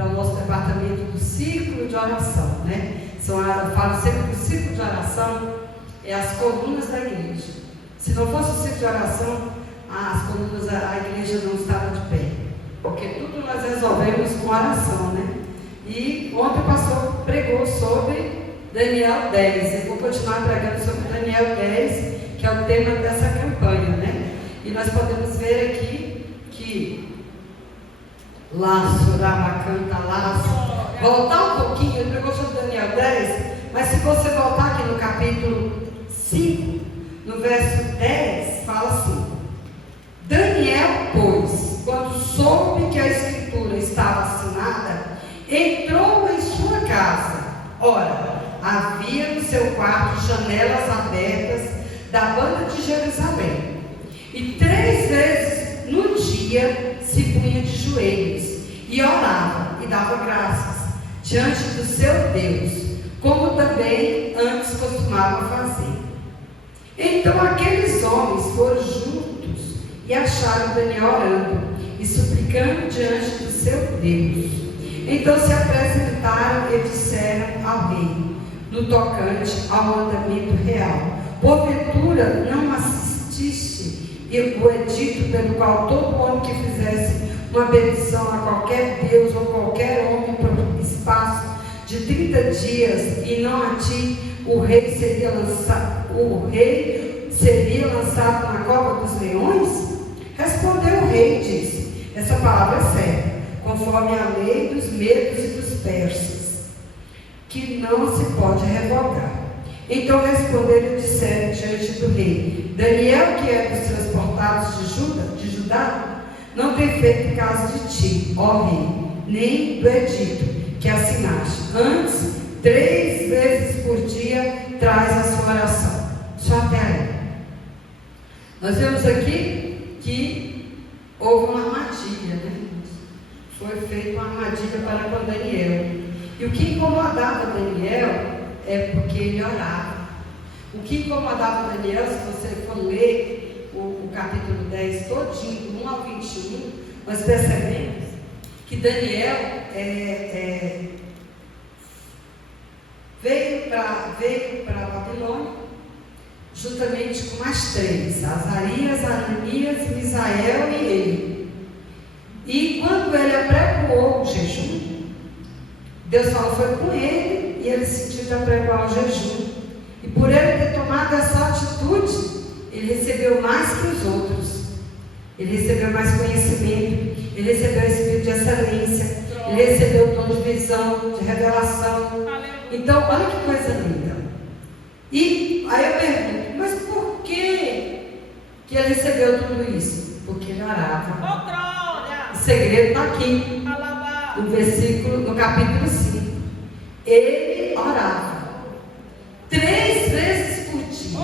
para o nosso departamento do círculo de oração, né? Eu falo sempre que o círculo de oração é as colunas da igreja. Se não fosse o círculo de oração, as colunas, a igreja não estava de pé. Porque tudo nós resolvemos com oração, né? E ontem o pastor pregou sobre Daniel 10. Eu vou continuar pregando sobre Daniel 10, que é o tema dessa campanha, né? E nós podemos ver aqui que laço, rabacanta, laço. Voltar um pouquinho, ele pregou sobre Daniel 10, mas se você voltar aqui no capítulo 5, no verso 10, fala assim: Daniel, pois, quando soube que a escritura estava assinada, entrou em sua casa. Ora, havia no seu quarto janelas abertas da banda de Jerusalém. E 3 vezes no dia se punha de joelhos e orava e dava graças diante do seu Deus, como também antes costumava fazer. Então aqueles homens foram juntos e acharam Daniel orando e suplicando diante do seu Deus. Então se apresentaram e disseram ao rei, no tocante ao mandamento real: porventura não assististe o edito pelo qual todo homem que fizesse uma petição a qualquer Deus ou qualquer homem por espaço de 30 dias, e não a ti, o rei seria lançado na cova dos leões? Respondeu o rei e disse: essa palavra é certa, conforme a lei dos medos e dos persas, que não se pode revogar. Então responderam e disseram diante do rei: Daniel, que é dos transportados de Judá, não tem feito caso de ti, ó rei, nem do edito que assinaste. Antes, 3 vezes por dia traz a sua oração. Só até aí. Nós vemos aqui que houve uma armadilha, né? Foi feita uma armadilha para com Daniel. E o que incomodava Daniel é porque ele orava. O que incomodava Daniel, se você for ler o capítulo 10 todinho, do 1 ao 21, nós percebemos que Daniel veio para Babilônia juntamente com mais 3, Azarias, Ananias, Misael e ele. E quando ele apregoou o jejum, Deus falou, foi com ele, e ele sentiu de apregoar o jejum. E por ele ter tomado essa atitude, ele recebeu mais que os outros. Ele recebeu mais conhecimento, ele recebeu espírito de excelência, ele recebeu o dom de visão, de revelação. Então, olha que coisa linda. E aí eu pergunto, mas por que ele recebeu tudo isso? Porque ele orava. O segredo está aqui, no capítulo 5. Ele orava 3 vezes por dia.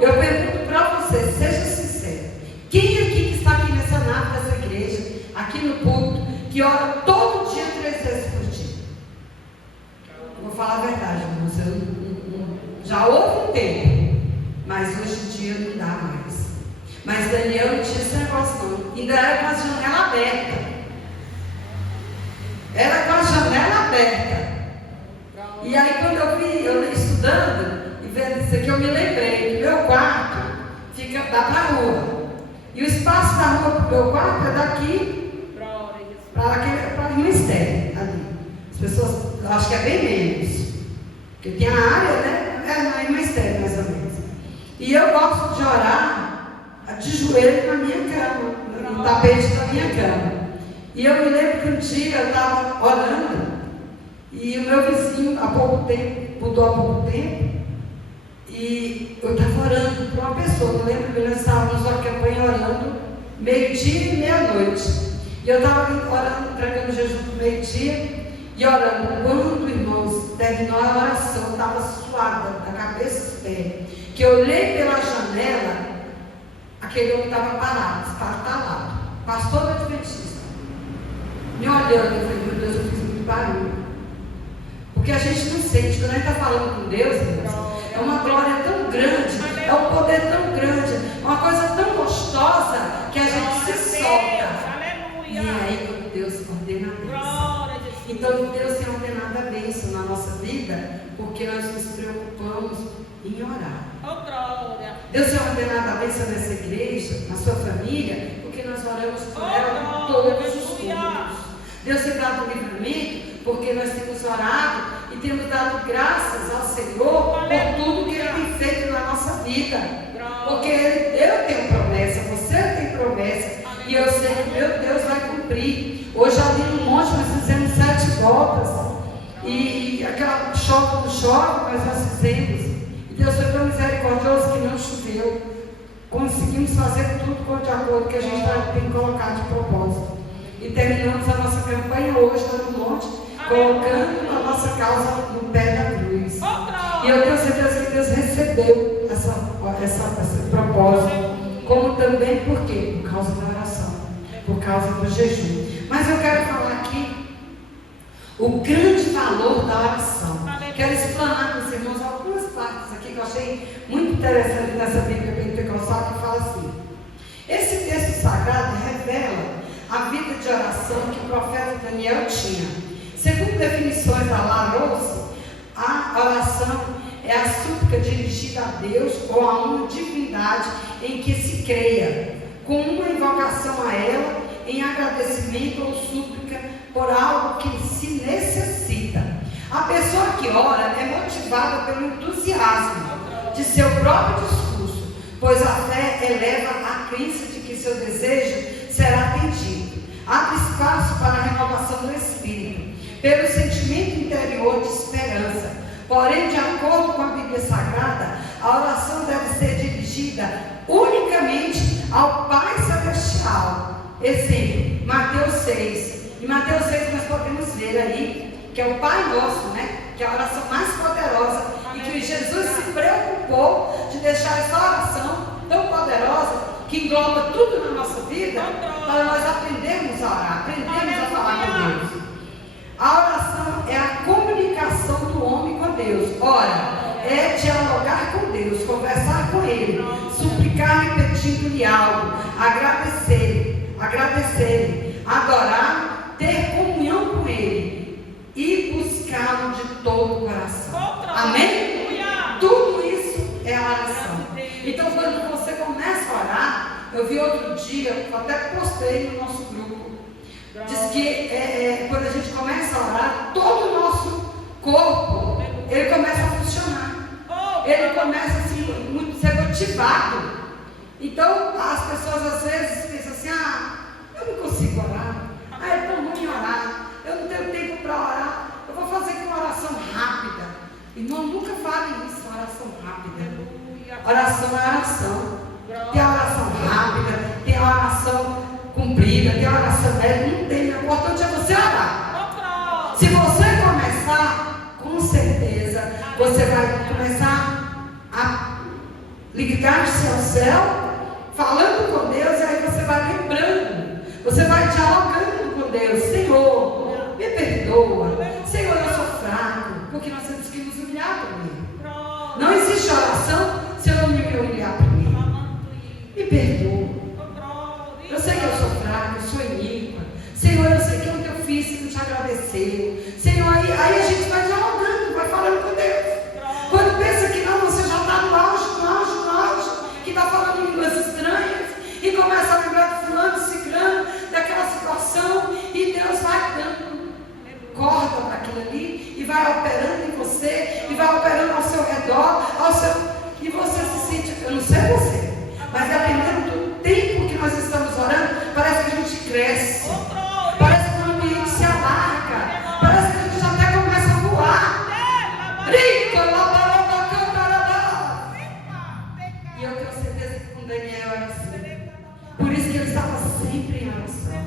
Eu pergunto para você, seja sincero, quem aqui que está aqui nessa nave dessa igreja, aqui no culto, que ora todo dia 3 vezes por dia? Eu vou falar a verdade, irmãos, já houve um tempo, mas hoje em dia não dá mais. Mas Daniel não tinha esse negócio não, ainda era com a janela aberta. Era com a janela aberta. E aí quando eu estudando e vendo isso aqui, eu me lembrei que meu quarto dá para a rua. E o espaço da rua para o meu quarto é daqui para o ministério ali. As pessoas acham que é bem menos. Porque tem a área, né? É ministério mais ou menos. E eu gosto de orar de joelho na minha cama, no tapete da minha cama. E eu me lembro que um dia eu estava orando e o meu vizinho, mudou há pouco tempo, e eu estava orando para uma pessoa. Eu lembro que nós estávamos numa campanha orando meio-dia e meia-noite. E eu estava orando, pregando jejum do meio-dia e orando. Quando, irmãos, terminou a oração, eu estava suada, da cabeça aos pés. Que eu olhei pela janela, aquele homem estava parado, estartalado, pastor da Adventista. Me olhando, eu falei, meu Deus, eu fiz muito barulho. Porque a gente não sente, quando a gente está falando com Deus, é uma glória tão grande, é um poder tão grande, uma coisa tão gostosa, que a gente se solta. E aí, quando Deus ordena a bênção, Então Deus tem ordenado a bênção na nossa vida, porque nós nos preocupamos em orar. Oh, glória. Deus tem ordenado a bênção nessa igreja, na sua família, porque nós oramos por ela glória, todos os cultos. Deus tem dado livramento, porque nós temos orado e temos dado graças ao Senhor por tudo que Ele tem feito na nossa vida. Porque eu tenho promessa, você tem promessa, e eu sei que meu Deus vai cumprir. Hoje ali no monte nós fizemos 7 voltas, e aquela chove no chove, mas nós fizemos. E Deus foi tão misericordioso que não choveu. Conseguimos fazer tudo de acordo com o que a gente tem colocado de propósito. E terminamos a nossa campanha hoje lá no monte, colocando a nossa causa no pé da cruz. E eu tenho certeza que Deus recebeu esse propósito, como também por quê? Por causa da oração, por causa do jejum. Mas eu quero falar aqui o grande valor da oração. Quero explanar com os irmãos algumas partes aqui que eu achei muito interessante nessa Bíblia Pentecostal, que fala assim: esse texto sagrado revela a vida de oração que o profeta Daniel tinha. Segundo definições da Larousse, a oração é a súplica dirigida a Deus ou a uma divindade em que se creia, com uma invocação a ela em agradecimento ou súplica por algo que se necessita. A pessoa que ora é motivada pelo entusiasmo de seu próprio discurso, pois a fé eleva a crença de que seu desejo será atendido. Abre espaço para a renovação do espírito, pelo sentimento interior de esperança. Porém, de acordo com a Bíblia Sagrada, a oração deve ser dirigida unicamente ao Pai Celestial. Exemplo, Mateus 6. Em Mateus 6 nós podemos ver aí, que é o Pai Nosso, né? Que é a oração mais poderosa, e que Jesus se preocupou de deixar essa oração tão poderosa, que engloba tudo na nossa vida, para nós aprendermos a orar, aprendermos a falar com Deus. A oração é a comunicação do homem com Deus. Ora, é dialogar com Deus, conversar com Ele, suplicar pedindo-lhe algo, agradecer, adorar, ter comunhão com Ele e buscá-lo de todo o coração. Amém? Tudo isso é a oração. Então, quando você começa a orar, eu vi outro dia, eu até postei no nosso grupo, diz que quando a gente começa a orar, todo o nosso corpo, ele começa a funcionar. Ele começa assim, muito a ser motivado. Então, as pessoas às vezes pensam assim: eu não consigo orar, é tão ruim orar, eu não tenho tempo para orar, eu vou fazer aqui uma oração rápida. Irmão, nunca fale isso, oração rápida. Oração é oração. Tem a oração rápida, tem a oração cumprida, tem a oração breve, não tem. O importante é você orar. Se você começar, com certeza, você vai começar a ligar-se ao céu, falando com Deus, e aí você vai lembrando, você vai dialogando com Deus. Senhor, me perdoa. Senhor, eu sou fraco, porque nós temos que nos humilhar primeiro. Não existe oração se eu não me humilhar primeiro. Me perdoa. Eu sei que eu sou fraco, eu sou iníqua. Senhor, eu sei que eu não fiz que não te agradeceu. Senhor, aí a gente vai dialogando, vai falando com Deus. Quando pensa que não, você já está no auge, que está falando línguas estranhas, e começa a lembrar de fulano, ciclano, daquela situação, e Deus vai dando corda para aquilo ali, e vai operando em você, e vai operando ao seu redor, e você se sente, eu não sei você, mas dependendo do tempo que nós estamos orando, parece que a gente cresce, parece que o ambiente se alarga, parece que a gente até começa a voar. E eu tenho certeza que com Daniel era assim. Por isso que ele estava sempre em oração.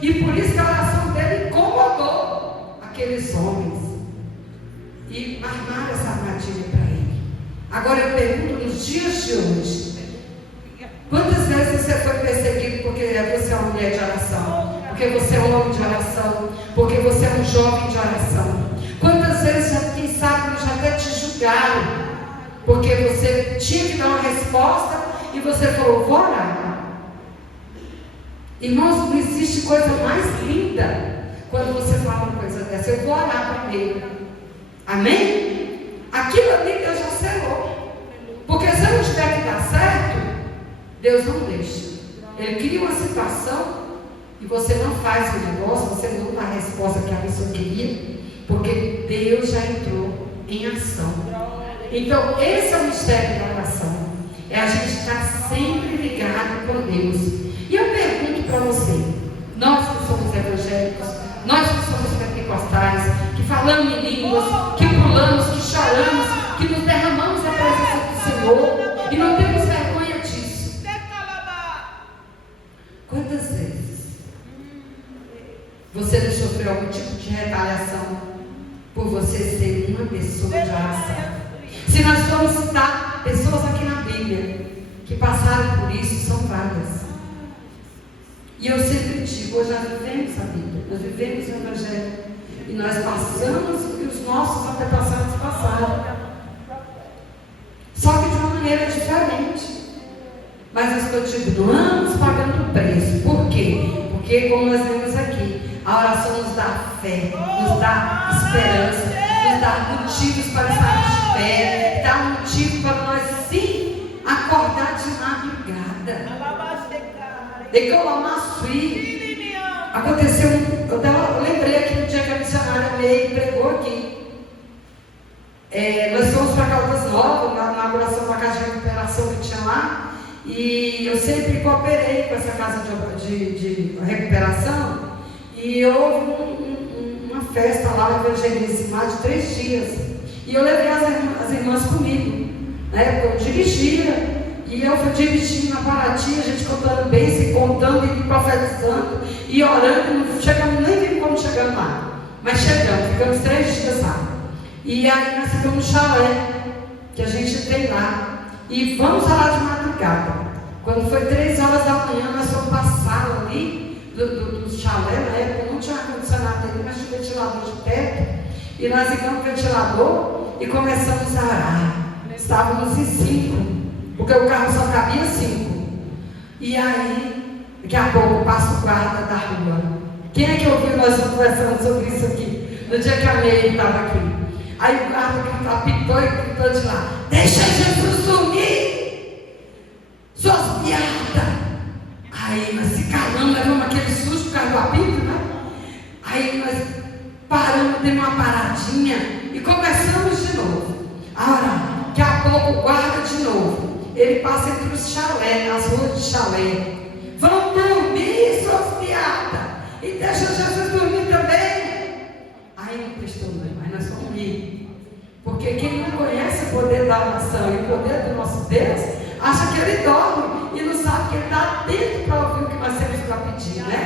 E por isso que a oração dele incomodou aqueles homens. E armaram essa armadilha para ele. Agora eu pergunto, nos dias de hoje, quantas vezes você foi perseguido porque você é uma mulher de oração? Porque você é um homem de oração? Porque você é um jovem de oração? Quantas vezes, quem sabe, já até te julgaram? Porque você tinha que dar uma resposta e você falou: vou orar. Irmãos, não existe coisa mais linda quando você fala uma coisa dessa. promessa. Eu vou orar primeiro. Amém? Aquilo ali Deus já selou. Porque se eu não tiver que dar certo, Deus não deixa. Ele cria uma situação e você não faz o negócio, você não dá a resposta que a pessoa queria, porque Deus já entrou em ação. Então, esse é o mistério da oração. É a gente estar sempre ligado com Deus. E eu pergunto para você, nós que somos evangélicos, nós que somos pentecostais, que falamos em línguas, que pulamos, que choramos, que nos derramamos na presença do Senhor e não temos vergonha disso. Quantas vezes você não sofreu algum tipo de retaliação por você ser uma pessoa de oração? Se nós formos citar pessoas aqui na Bíblia que passaram por isso, são várias. E eu sempre digo, hoje nós vivemos a Bíblia, nós vivemos o Evangelho, e nós passamos o que os nossos antepassados passaram, só que de uma maneira diferente. Mas nós continuamos pagando o preço. Por quê? Porque, como nós vemos aqui, a oração nos dá fé, nos dá esperança, nos dá motivos para estarmos de pé, dá motivo para nós sim acordar de madrugada. Aconteceu, eu lembrei aqui no dia que a missionária May pregou aqui. Nós fomos para Caldas Novas, na inauguração da casa de recuperação que tinha lá, e eu sempre cooperei com essa casa de recuperação, e houve uma festa lá, um evangelismo de 3 dias, e eu levei as irmãs comigo, né? Eu dirigia. E eu fui dirigindo na Paraty, a gente contando bênção, contando e profetizando e orando. Não chegamos, nem vimos como chegamos lá. Mas chegamos, ficamos 3 dias lá. E aí nós ficamos no chalé que a gente tem lá. E vamos lá de madrugada. Quando foi 3 horas da manhã, nós fomos para a sala ali do chalé. Na época não tinha ar-condicionado ali, mas tinha ventilador de teto. E nós ligamos o ventilador e começamos a orar. Estávamos em 5. Porque o carro só cabia 5. E aí, daqui a pouco passa o guarda da rua. Quem é que ouviu nós conversando sobre isso aqui? No dia que a Meire estava aqui. Aí o guarda apitou e gritou de lá: deixa Jesus sumir! Suas piadas! Aí nós se calamos, levamos aquele susto por causa do apito, né? Aí nós paramos, demos uma paradinha e começamos de novo a orar. Daqui a pouco o guarda de novo. Ele passa entre os chalés, nas ruas de chalé. Vão dormir, suas piadas. E deixa Jesus dormir também. Aí não prestou não, mas nós vamos ir. Porque quem não conhece o poder da oração e o poder do nosso Deus, acha que ele dorme e não sabe que ele está atento para ouvir o que nós temos para pedir, né?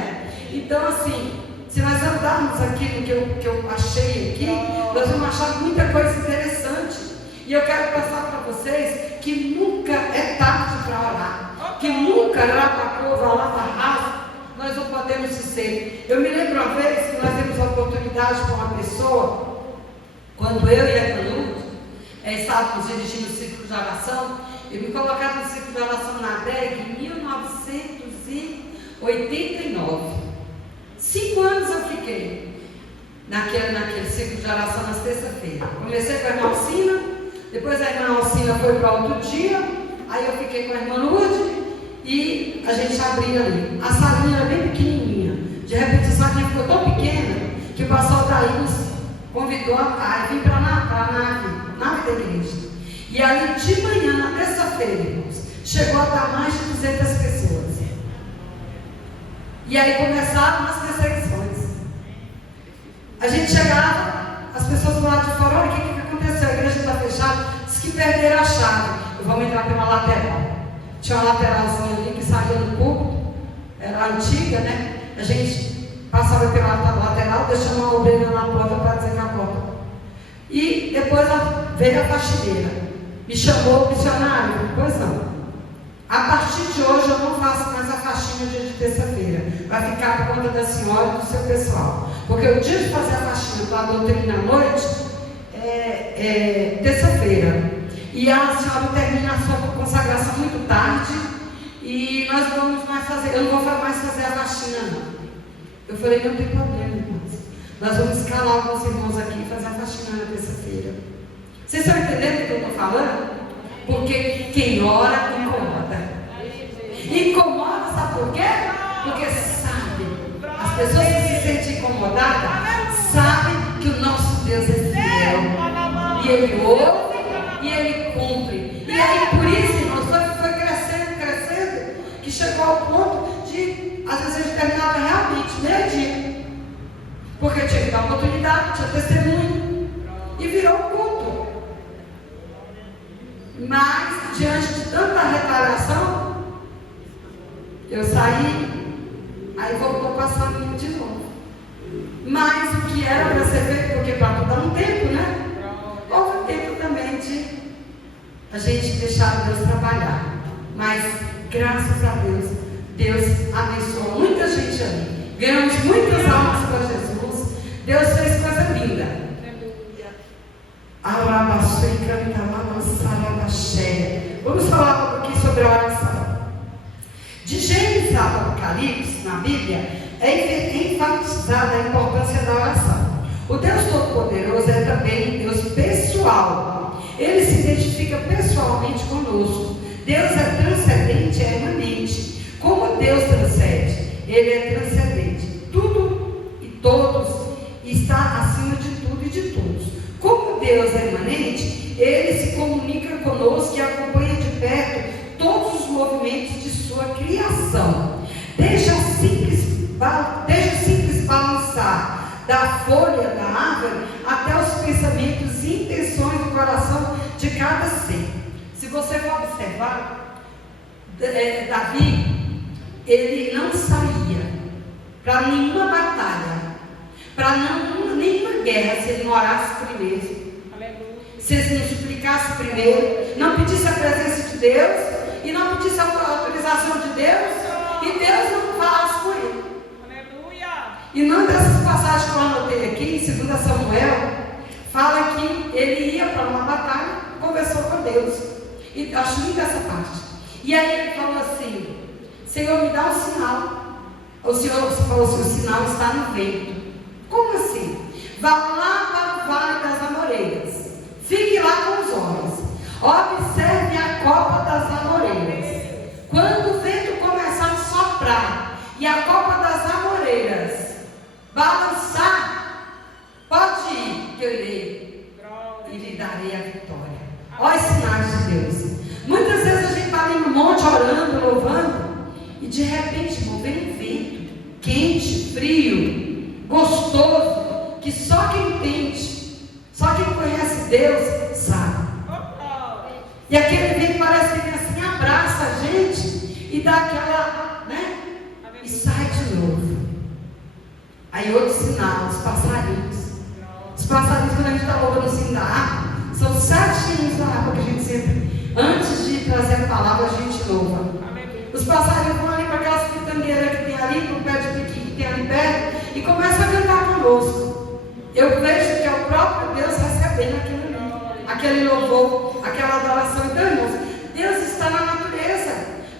Então assim, se nós andarmos aqui no que eu achei aqui, nós vamos achar muita coisa interessante. E eu quero passar para vocês que nunca é tarde para orar. Que nunca nós não podemos dizer. Eu me lembro uma vez que nós temos a oportunidade com uma pessoa, quando eu e a Irmã estávamos dirigindo o círculo de oração, eu me colocaram no círculo de oração na DEG em 1989. 5 anos eu fiquei naquele círculo de oração nas terça-feira. Comecei com a irmã Alcina. Depois a irmã Alcina foi para outro dia, aí eu fiquei com a irmã Lourdes e a gente abria ali. A salinha era bem pequenininha. De repente a salinha ficou tão pequena que o pastor Daí nos convidou a vir para a nave da igreja. E ali de manhã, na terça-feira, irmãos, chegou a dar mais de 200 pessoas. E aí começaram as perseguições. A gente chegava, as pessoas do lado de fora, olha o que aconteceu, a igreja está fechada, disse que perderam a chave. Vamos entrar pela lateral. Tinha uma lateralzinha ali que saía do púlpito, era antiga, né? A gente passava pela lateral, deixando uma obreira na porta para dizer que a porta. E depois veio a faxineira, me chamou o missionário, pois não. A partir de hoje eu não faço mais a faxina dia de terça-feira. Vai ficar por conta da senhora e do seu pessoal. Porque o dia de fazer a faxina para a doutrina à noite é terça-feira. E a senhora termina a sua consagração muito tarde. E nós vamos mais fazer, eu não vou mais fazer a faxina não. Eu falei, não tem problema, irmãos. Nós vamos escalar alguns irmãos aqui e fazer a faxina na terça-feira. Vocês estão entendendo o que eu estou falando? Porque quem ora incomoda. Incomoda, sabe por quê? Porque sabe. As pessoas que se sentem incomodadas sabem que o nosso Deus é fiel. E Ele ouve e Ele cumpre. E aí, por isso, irmãos, foi crescendo, que chegou ao ponto de, às vezes, a gente terminava realmente meio-dia. Porque tinha que dar oportunidade, tinha testemunho. E virou um culto. Mas, diante de tanta retaliação, eu saí, aí voltou a passar a de novo. Mas o que era para ser feito, porque para tudo dá um tempo, né? Houve um tempo também de a gente deixar Deus trabalhar. Mas, graças a Deus, Deus abençoou muita gente ali. Ganhamos muitas almas para Jesus. Deus fez coisa linda. Vamos falar um pouquinho sobre a oração. De Gênesis ao Apocalipse, na Bíblia, é enfatizada a importância da oração. O Deus Todo-Poderoso é também Deus pessoal. Ele se identifica pessoalmente conosco. Deus é transcendente, é imanente. Como Deus transcende? Ele é transcendente. Tudo e todos está acima de tudo e de todos. Como Deus é imanente, Ele se comunica conosco e acompanha de perto todos os movimentos de sua criação. Deixa o simples balançar da folha da árvore até os pensamentos e intenções do coração de cada ser. Se você for observar, Davi, ele não saía para nenhuma batalha, para nenhuma guerra, se ele não orasse primeiro. Se ele não suplicasse primeiro, não pedisse a presença de Deus e não pedisse a autorização de Deus, e Deus não falasse com ele. Aleluia. E numa dessas passagens que eu anotei aqui, em 2 Samuel, fala que ele ia para uma batalha, conversou com Deus. E acho linda essa parte. E aí ele falou assim: Senhor, me dá um sinal. O Senhor falou assim: o sinal está no vento. Como assim? Vá lá para o Vale das Amoreiras. Fique lá com os homens. Observe a copa das amoreiras. Quando o vento começar a soprar e a copa das amoreiras balançar, pode ir, que eu irei e lhe darei a vitória. Olha os sinais de Deus. Muitas vezes a gente está ali no monte orando, louvando, e de repente, irmão, vem um vento quente, frio, gostoso, que só quem entende, só quem conhece Deus sabe. E aquele vento parece que vem assim, abraça a gente e dá aquela, né? E sai de novo. Aí outro sinal, os passarinhos. Os passarinhos, quando a gente está louvando o sino da harpa, são 7 sinos da harpa que a gente sempre, antes de trazer a palavra, a gente louva. Os passarinhos vão ali para aquelas pitangueiras que tem ali, para o pé de piqui que tem ali perto, e começam a cantar conosco. Eu vejo que é o próprio Deus recebendo aquele louvor, aquela adoração. Então, irmãos, Deus está na natureza,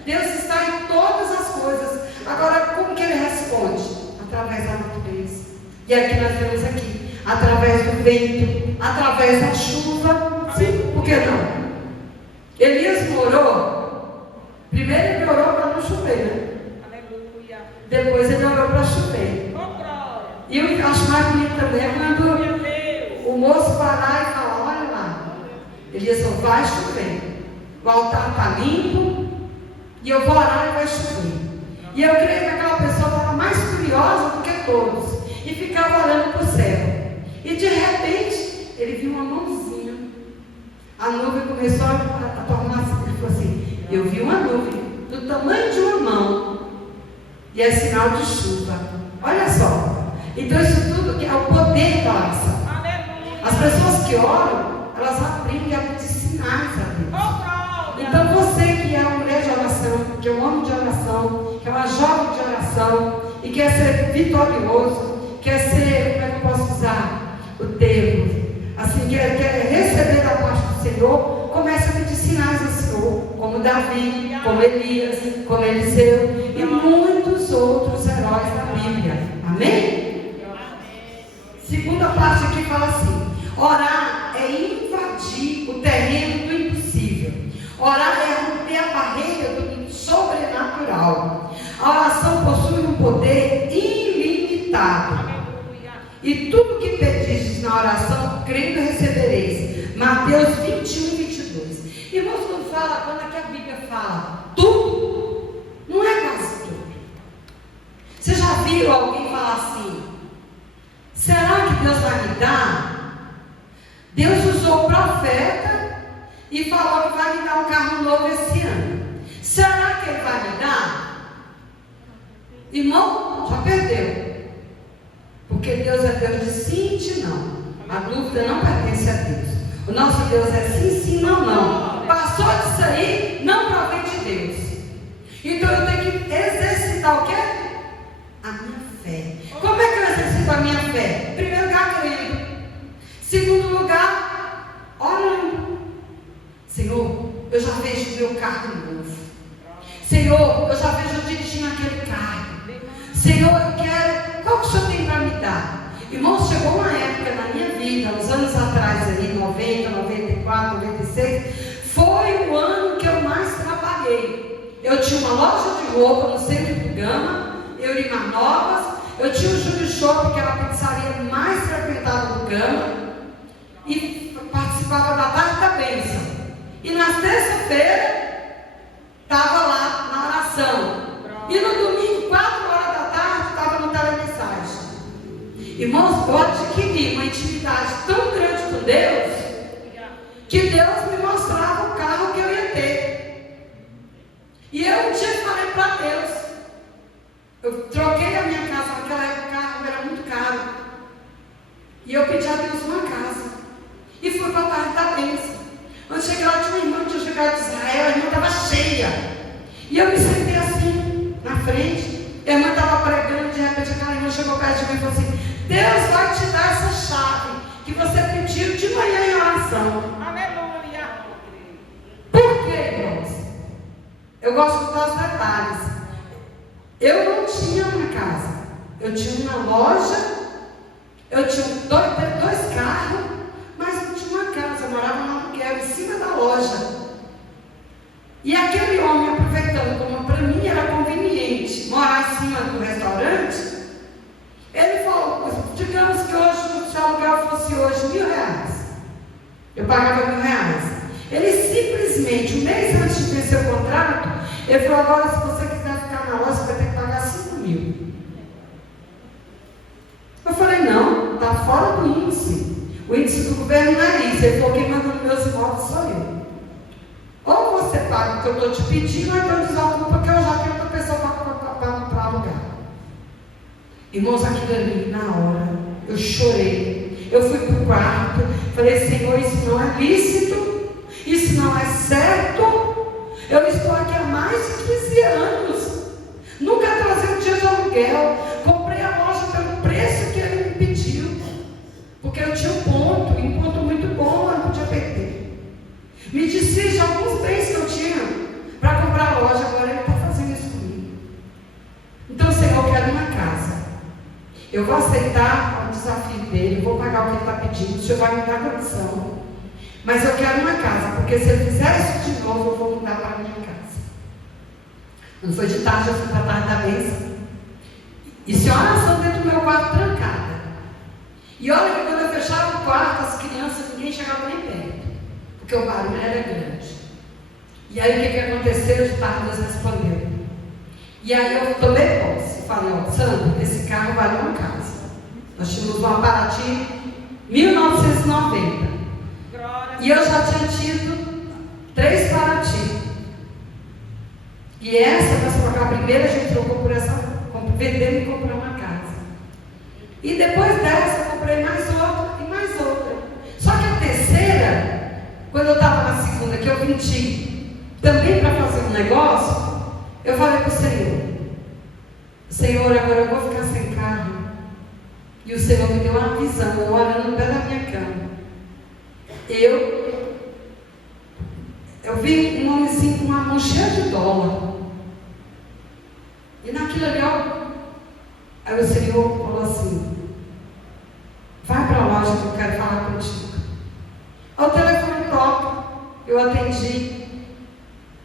Deus está em todas as coisas. Agora, como que Ele responde? Através da natureza. E aqui nós vemos aqui, através do vento, através da chuva. Sim, por que não? Elias orou. Primeiro ele orou para não chover, né? Aleluia. Depois ele orou para chover. E eu acho mais bonito também é quando o moço vai lá e fala: olha lá, Elias não vai chover, o altar está limpo, e eu vou orar e vai chover. E eu creio que aquela pessoa estava mais curiosa do que todos, e ficava olhando para o céu. E de repente, ele viu uma mãozinha. A nuvem começou a tornar assim. Ele falou assim: eu vi uma nuvem do tamanho de uma mão, e é sinal de chuva. Olha só. Então isso tudo é o poder da oração. As pessoas que oram, elas aprendem a pedir sinais a Deus. Então você que é uma mulher de oração, que é um homem de oração, que é uma jovem de oração, e quer ser vitorioso, quer ser, como é que eu posso usar o termo? Assim, quer receber da parte do Senhor, comece a pedir sinais ao Senhor, como Davi, como Elias, como Eliseu e muitos outros heróis da Bíblia. Amém? segunda parte aqui fala assim: orar é invadir o terreno do impossível. Orar é romper a barreira do sobrenatural. A oração possui um poder ilimitado. E tudo que pedistes na oração, crendo recebereis. Mateus 21, 22. Irmãos, quando aqui a Bíblia fala tudo, não é quase tudo. Você já viu alguém falar assim: será que Deus vai me dar? Deus usou o profeta e falou que vai me dar um carro novo esse ano. Será que Ele vai me dar? Irmão, já perdeu. Porque Deus é Deus de sim e de não. A dúvida não pertence a Deus. O nosso Deus é sim, sim, não, não. Passou disso aí, não provém de Deus. Então eu tenho que exercitar o quê? A minha fé. Como é que eu exercito a minha fé? Em primeiro lugar, crendo. Segundo lugar, orando. Senhor, eu já vejo meu carro novo. Senhor, eu já vejo eu dirigindo aquele carro. Senhor, eu quero. Qual que o Senhor tem para me dar? Irmãos, chegou uma época na minha vida, uns anos atrás, aí, 90, 94, 96, foi o ano que eu mais trabalhei. Eu tinha uma loja de roupa no centro do Gama, Eurimanovas, eu tinha o Júlio Shop, que era a pizzaria mais frequentada do Gama, e participava da tarde da bênção. E na terça-feira, estava lá na oração. E no domingo, 4 horas da tarde, estava no telemensagem. Irmãos, eu adquiri uma intimidade tão grande com Deus, que Deus me mostrava o carro que eu ia ter. E eu um dia falei para Deus, eu troquei a minha casa, naquela época o carro era muito caro. E eu pedi a Deus uma casa. E fui para a tarde da bênção. Quando cheguei lá, tinha uma irmã que tinha chegado de Israel, a irmã estava cheia. E eu me sentei assim, na frente. A irmã estava pregando, de repente aquela irmã chegou perto de mim e falou assim: Deus vai te dar essa chave que você pediu de manhã em oração. Aleluia! Por quê, irmãos? Eu gosto de contar os detalhes. Eu não tinha uma casa. Eu tinha uma loja, eu tinha dois carros, mas não tinha uma casa. Eu morava no aluguel, em cima da loja. E aquele homem, aproveitando como para mim era conveniente morar em cima do restaurante, ele falou: digamos que hoje, se o aluguel fosse hoje R$1.000, eu pagava R$1.000. Ele simplesmente, um mês antes de vencer o contrato, ele falou: agora, se você quiser ficar na loja, você vai ter que pagar R$5.000. Eu falei: não, está fora do índice. O índice do governo não é isso. Ele falou: quem manda nos meus imóveis sou eu. Ou você paga o que eu estou te pedindo, ou então desocupa, que eu já tenho outra pessoa para alugar. Irmãos, aquilo ali, na hora, eu chorei. Eu fui para o quarto, falei: Senhor, isso não é lícito, isso não é certo. Eu estou aqui há mais de 15 anos, nunca trazei um dia de aluguel, comprei a loja pelo preço que ele me pediu, porque eu tinha um ponto muito bom, eu não podia perder. Me desfiz alguns bens que eu tinha para comprar a loja, agora ele está fazendo isso comigo. Então, Senhor, eu quero uma casa. Eu vou aceitar o desafio dele, vou pagar o que ele está pedindo, o Senhor vai me dar condição. Mas eu quero uma casa, porque se ele fizer isso de novo, eu vou mudar para a minha casa. Quando foi de tarde, eu fui para a tarde da bênção. E se oração dentro do meu quarto trancada. E olha que quando eu fechava o quarto, as crianças, ninguém chegava nem perto, porque o barulho era grande. E aí o que aconteceu? De tarde Deus respondeu. E aí eu tomei posse. Falei: ó, Sandro, esse carro vale uma casa. Nós tínhamos uma Paraty 1990. E eu já tinha tido 3 Paraty. E essa, nós colocar a primeira, a gente trocou por essa, vendendo e comprou uma casa. E depois dessa, eu comprei mais outra e mais outra. Só que a terceira, quando eu estava na segunda, que eu vendi também para fazer um negócio, eu falei para o Senhor: Senhor, agora eu vou ficar sem carro. E o Senhor me deu uma visão, eu orando no pé da minha cama. Eu vi um homenzinho com uma mão cheia de dólar. E naquilo ali, aí o Senhor falou assim: vai para Rocha, que eu quero falar contigo. O telefone toca, eu atendi.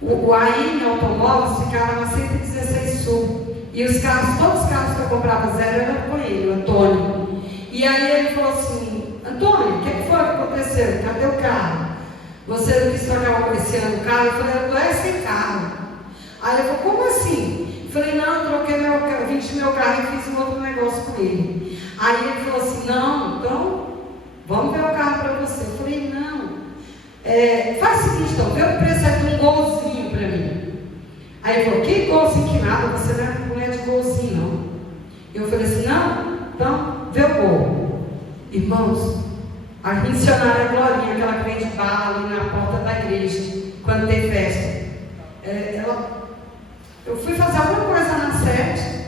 O AIM Automóveis ficava na 116 Sul. E os carros, todos os carros que eu comprava zero eram com ele, o Antônio. E aí ele falou assim: Antônio, o que foi que aconteceu? Cadê o carro? Você não quis trocar esse ano o carro? Eu falei: eu tô sem carro. Aí ele falou: como assim? Eu falei: não, eu troquei meu carro e fiz um outro negócio com ele. Aí ele falou assim: não, então vamos ver o carro para você. Eu falei: não, faz o seguinte, então, vê o preço aí de um golzinho para mim. Aí ele falou: que golzinho que nada, você não é de golzinho não. Eu falei assim: não, então vê o gol. Irmãos, a missionária Glorinha, aquela que vende bala ali na porta da igreja, quando tem festa, eu fui fazer alguma coisa na sede,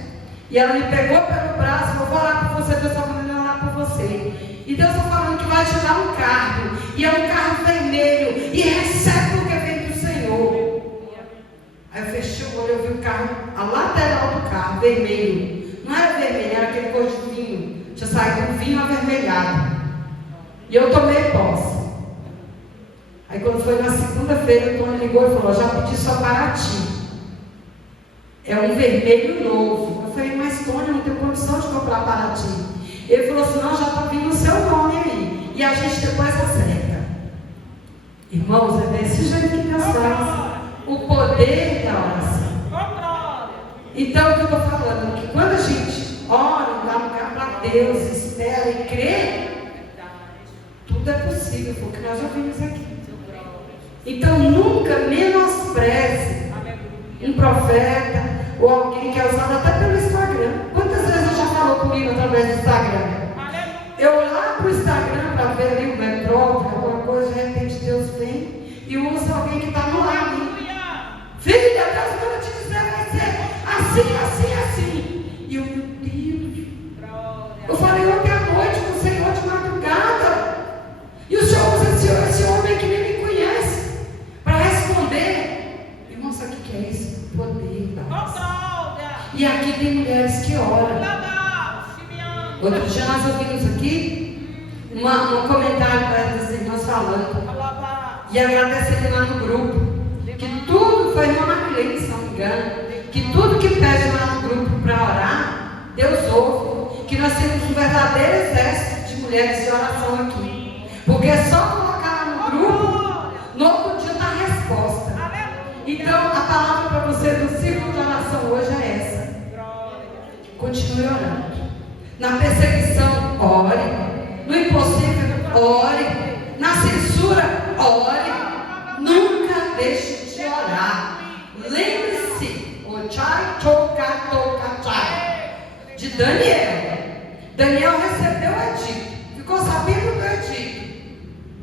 e ela me pegou pelo braço e falou: vou orar por você, Deus está mandando orar por você. E Deus está falando que vai te dar um carro, e é um carro vermelho, e recebe o que vem do Senhor. Aí eu fechei o olho, eu vi o carro, a lateral do carro, vermelho. Não era vermelho, era aquele cor de vinho, tinha saído um vinho avermelhado. E eu tomei posse. Aí quando foi na segunda-feira, o Tony ligou e falou: já pedi só para ti. É um vermelho novo. Eu falei: mas Tony, eu não tenho condição de comprar para ti. Ele falou assim: não, já está vindo o seu nome aí. E a gente depois acerta. Irmãos, é desse jeito que Deus faz. O poder da oração. Então, o que eu estou falando? Que quando a gente ora, dá lugar para Deus, espera e crê, tudo é possível, foi o que nós já vimos aqui. Então, nunca menospreze um profeta ou alguém que é usado até pelo Instagram. Quantas vezes ele já falou comigo através do Instagram? Eu lá para o Instagram para ver ali o metrópole, alguma coisa, de repente Deus vem e usa alguém que está no lado. Filha, Deus manda te dizer, vai ser assim, assim, assim. E eu, meu Deus, eu falei ontem à noite com o Senhor de madrugada. E o Senhor usa esse homem que nem me conhece para responder. Irmão, sabe o que é isso? O poder da oração. E aqui tem mulheres que oram. Outro dia nós ouvimos aqui um comentário das irmãs falando e agradecendo lá no grupo que tudo foi uma Marilene, se não me engano, que tudo que pede lá no grupo para orar, Deus ouve, que nós temos um verdadeiro exército de mulheres de oração aqui, porque é só colocar lá no grupo, no outro dia está a resposta. Então a palavra para você do ciclo de oração hoje é essa: continue orando. Na perseguição, ore. No impossível, ore. Na censura, ore. Nunca deixe de orar. Lembre-se, o chai, choca, toca, chai, de Daniel. Daniel recebeu o edito, ficou sabendo do edito.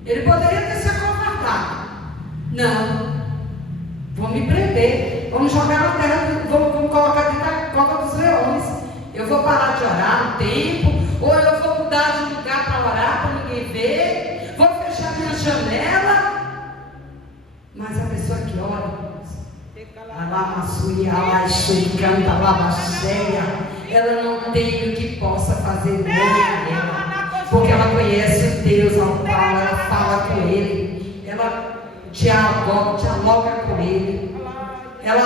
Ele poderia ter se acovardado. Não, vão me prender, vamos jogar na terra, vamos colocar dentro da cova dos leões. Eu vou parar de orar um tempo, ou eu vou mudar de lugar para orar, para ninguém ver, vou fechar minha janela. Mas a pessoa que ora, ela não tem o que possa fazer nela, porque ela conhece o Deus ao qual ela fala com ele, ela dialoga com ele, ela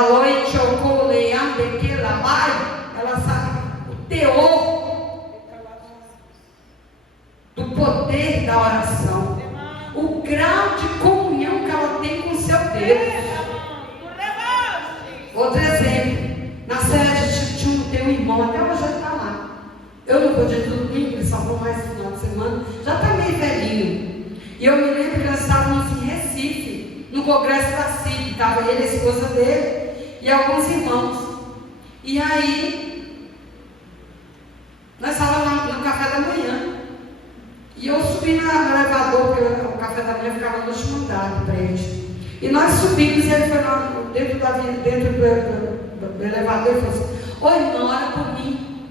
ela sabe o teor do poder da oração, o grau de comunhão que ela tem com o seu Deus. Outro exemplo, na sede tem um irmão, até hoje ele está lá. Eu não podia ir todo domingo, ele só foi mais no final de semana, já está meio velhinho. E eu me lembro que nós estávamos em Recife, no congresso da CIB, estava ele, a esposa dele e alguns irmãos. E aí, nós estávamos no café da manhã. E eu subi no elevador, porque o café da manhã ficava no último andar do prédio. E nós subimos, e ele foi lá dentro do elevador e falou assim: oi, irmão, ora por mim.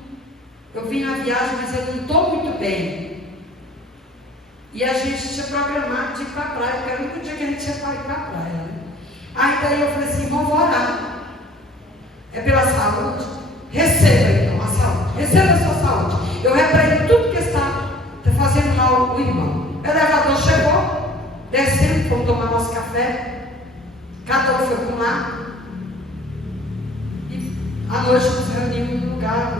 Eu vim na viagem, mas eu não estou muito bem. E a gente tinha programado de ir para a praia, porque era o único dia que a gente ia para ir para a praia. Né? Aí daí eu falei assim: irmão, vou orar. É pela saúde? Receba então a saúde. Receba a sua saúde. Eu repreendo tudo que está fazendo passando mal o irmão. O elevador chegou, descendo, fomos tomar nosso café, cada um foi para um lado, e à noite nos reunimos no lugar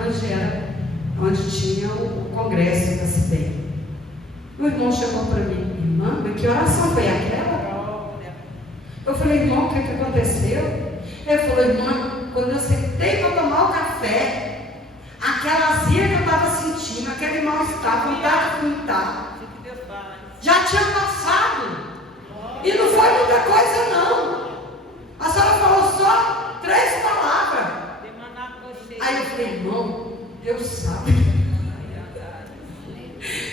onde tinha o congresso da CIBEM. O irmão chegou para mim: irmã, mas que oração foi aquela? Eu falei: irmão, o que aconteceu? Ele falou: irmã, quando eu sentei para tomar o café, aquela azia que eu estava sentindo, aquele mal-estar, vontade de vomitar, já tinha passado. E não foi muita coisa, não. A senhora falou só 3 palavras. Aí eu falei: irmão, Deus sabe.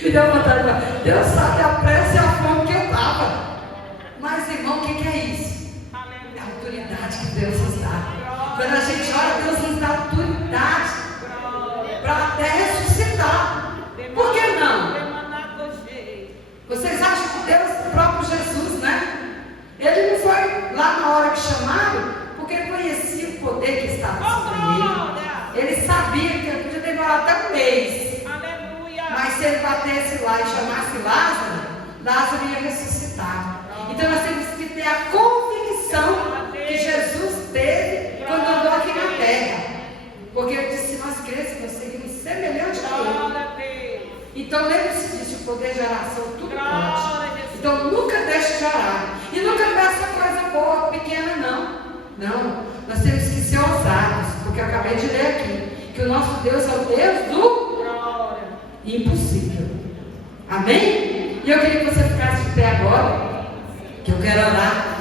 Me deu vontade de falar: Deus sabe a pressa e a fome que eu estava. Mas, irmão, o que é isso? É a autoridade que Deus nos dá. Quando a gente ora, Deus nos dá autoridade para até ressuscitar. Por que não? Vocês acham que Deus, o próprio Jesus, né? Ele não foi lá na hora que chamaram, porque ele conhecia o poder que estava sobre ele. Ele sabia que ele podia demorar até 1 mês. Mas se ele batesse lá e chamasse Lázaro, Lázaro ia ressuscitar. Então nós temos que ter a convicção que Jesus teve quando andou aqui na terra. Porque ele disse: se nós crescemos, seguimos semelhante a ele. Então lembre-se disso: o poder de oração tudo pode. Então nunca deixe de orar. E nunca peça coisa boa ou pequena, não. Não, nós temos que ser ousados. Porque eu acabei de ler aqui que o nosso Deus é o Deus do impossível. Amém? E eu queria que você ficasse de pé agora, que eu quero orar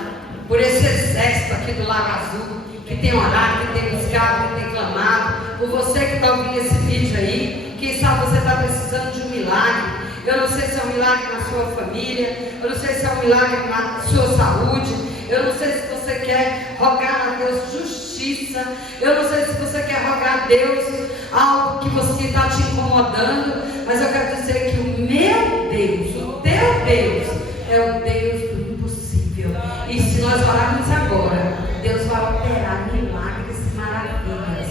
por esse exército aqui do Lago Azul, que tem orado, que tem buscado, que tem clamado, por você que está ouvindo esse vídeo aí. Quem sabe você está precisando de um milagre. Eu não sei se é um milagre na sua família, eu não sei se é um milagre na sua saúde, eu não sei se você quer rogar a Deus justiça, eu não sei se você quer rogar a Deus algo que você está te incomodando, mas eu quero dizer que o meu Deus, o teu Deus, é o Deus do impossível. E se nós orarmos agora, Deus vai operar milagres e maravilhas.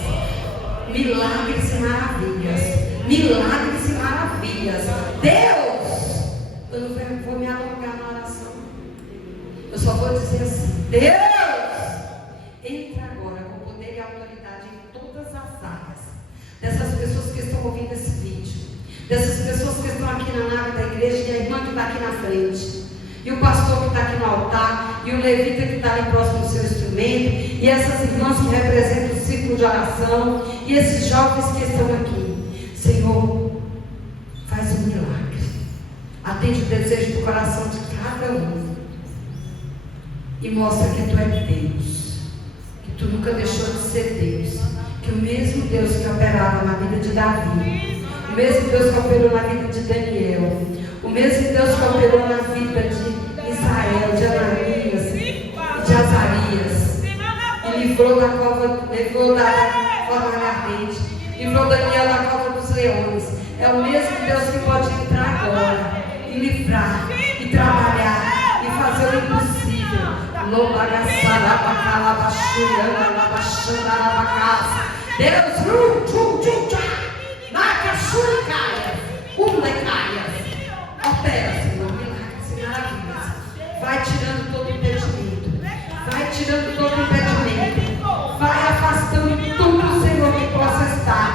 Milagres e maravilhas. Milagres e maravilhas. Deus, eu não vou me alongar na oração. Eu só vou dizer assim: Deus, entra agora com poder e autoridade em todas as áreas dessas pessoas que estão ouvindo esse vídeo, dessas pessoas que estão aqui na nave da igreja, e a irmã que está aqui na frente, e o pastor que está aqui no altar, e o levita que está ali próximo do seu instrumento, e essas irmãs que representam o círculo de oração, e esses jovens que estão aqui. Senhor, faz um milagre. Atende o desejo do coração de cada um. E mostra que Tu é Deus. Que Tu nunca deixou de ser Deus. Que o mesmo Deus que operava na vida de Davi, o mesmo Deus que operou na vida de Daniel, o mesmo Deus que operou na vida de Israel, de Ananias, de Azarias, e livrou da forma ardente, livrou Daniel da cova dos leões, é o mesmo Deus que pode entrar agora e livrar, e trabalhar, e fazer o impossível. Opera, Senhor, milagres e maravilhas. Vai tirando todo impedimento. Vai tirando todo impedimento. Vai afastando tudo, Senhor, que possa estar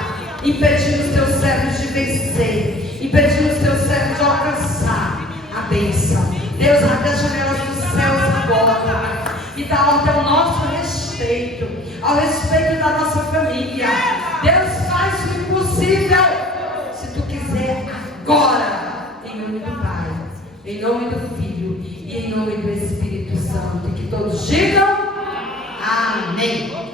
impedindo os teus servos de vencer, impedindo os teus servos de alcançar a bênção. Deus, abre as janelas dos céus agora e dá ordem ao nosso respeito, ao respeito da nossa família. Deus, faz o impossível, se Tu quiser, agora. Em nome do Pai, em nome do Filho e em nome do Espírito Santo. Que todos digam amém.